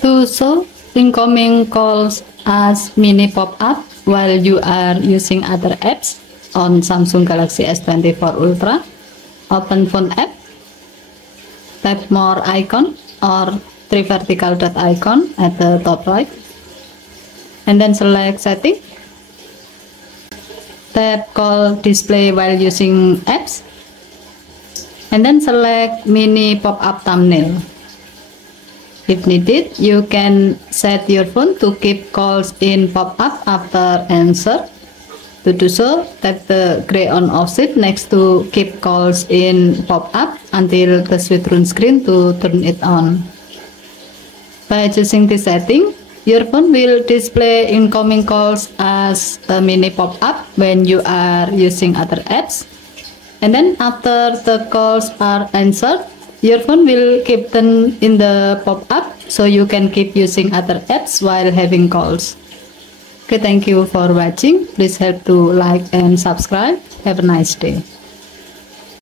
To show incoming calls as mini pop-up while you are using other apps on Samsung Galaxy S24 Ultra, open Phone app, tap More icon or three vertical dot icon at the top right, and then select Setting. Tap Call Display while using apps, and then select Mini Pop-up Thumbnail. If needed, you can set your phone to keep calls in pop-up after answer. To do so, tap the gray on/off switch next to keep calls in pop-up until the switch runs green to turn it on. By choosing this setting, your phone will display incoming calls as a mini pop-up when you are using other apps. And then after the calls are answered, your phone will keep them in the pop-up so you can keep using other apps while having calls. Okay, thank you for watching. Please help to like and subscribe. Have a nice day.